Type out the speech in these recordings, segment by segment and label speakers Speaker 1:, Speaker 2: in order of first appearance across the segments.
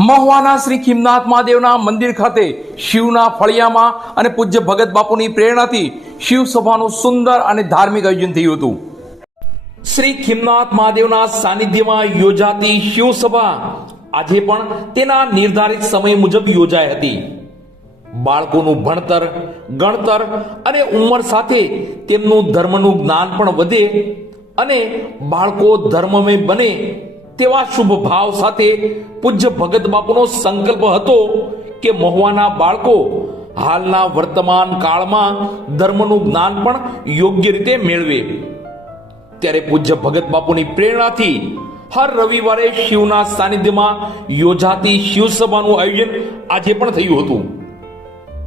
Speaker 1: મહુવાના શ્રી ખીમનાથ મહાદેવના મંદિર ખાતે શિવના ફળિયામાં અને પૂજ્ય ભગત બાપુની પ્રેરણાથી શિવ સભાનું સુંદર અને ધાર્મિક આયોજન થયું હતું. શ્રી ખીમનાથ મહાદેવના સાનિધ્યમાં યોજાતી શિવસભા આજે પણ તેના નિર્ધારિત સમય મુજબ યોજાઈ હતી. બાળકોનું ભણતર, ગણતર અને ઉંમર સાથે તેમનું ધર્મનું જ્ઞાન પણ વધે અને બાળકો ધર્મમય બને તેવા શુભ ભાવ સાથે પૂજ્ય ભગત બાપુનો સંકલ્પ હતો કે મહુવાના બાળકો હાલના વર્તમાન કાળમાં ધર્મનું જ્ઞાન પણ યોગ્ય રીતે મેળવે. ત્યારે પૂજ્ય ભગત બાપુની પ્રેરણાથી હર રવિવારે શિવના સાનિધ્યમાં યોજાતી શિવસભાનું આયોજન આજે પણ થયું હતું.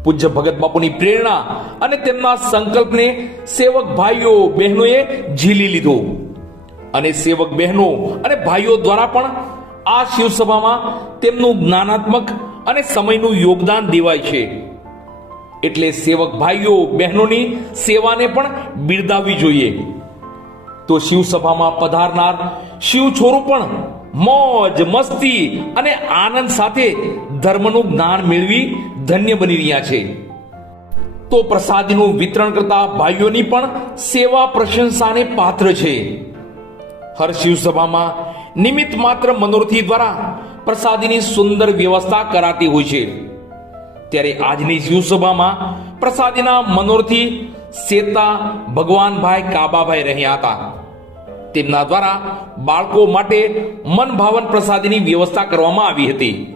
Speaker 1: પૂજ્ય ભગત બાપુની પ્રેરણા અને તેમના સંકલ્પને સેવક ભાઈઓ બહેનોએ ઝીલી લીધો. અને સેવક બહેનો અને ભાઈઓ દ્વારા પણ આ શિવસભામાં તેમનું જ્ઞાનાત્મક અને સમયનું યોગદાન દેવાય છે. એટલે સેવક ભાઈઓ, બહેનોની સેવાને પણ બિરદાવવી જોઈએ. તો શિવસભામાં પધારનાર શિવ છોરો પણ મોજ, મસ્તી અને આનંદ સાથે ધર્મનું જ્ઞાન મેળવી ધન્ય બની રહ્યા છે. તો પ્રસાદીનું વિતરણ કરતા ભાઈઓની પણ સેવા પ્રશંસાને પાત્ર છે. હર શિવસભામાં નિમિત્ત માત્ર મનોરથી દ્વારા પ્રસાદીની સુંદર વ્યવસ્થા કરાતી હોય છે. ત્યારે આજની શિવસભામાં પ્રસાદીના મનોરથી સેતા ભગવાનભાઈ કાબાભાઈ રહ્યા હતા. તેમના દ્વારા બાળકો માટે મન ભાવન પ્રસાદીની વ્યવસ્થા કરવામાં આવી હતી.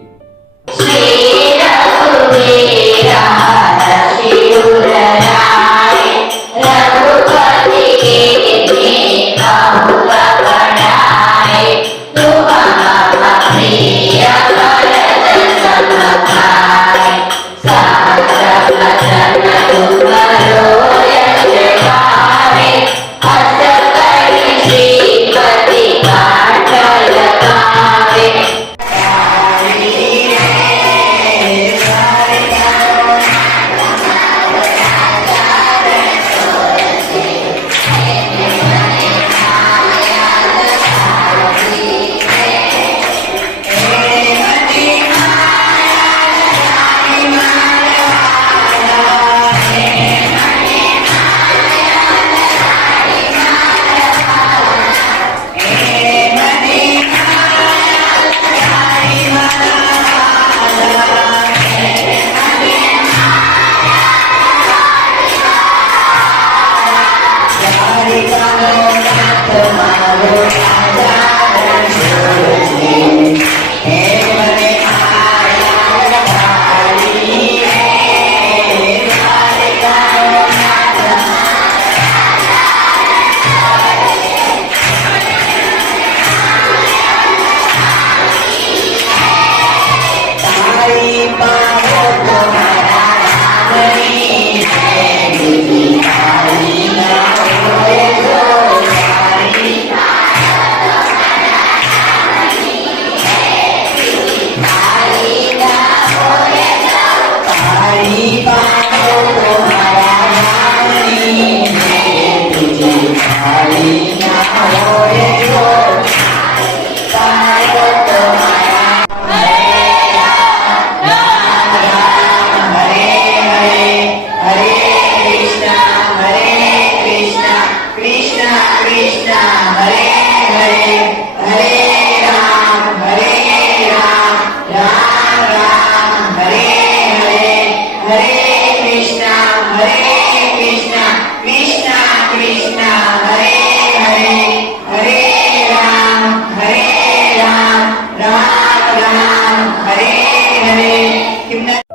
Speaker 2: അങ്ങനെ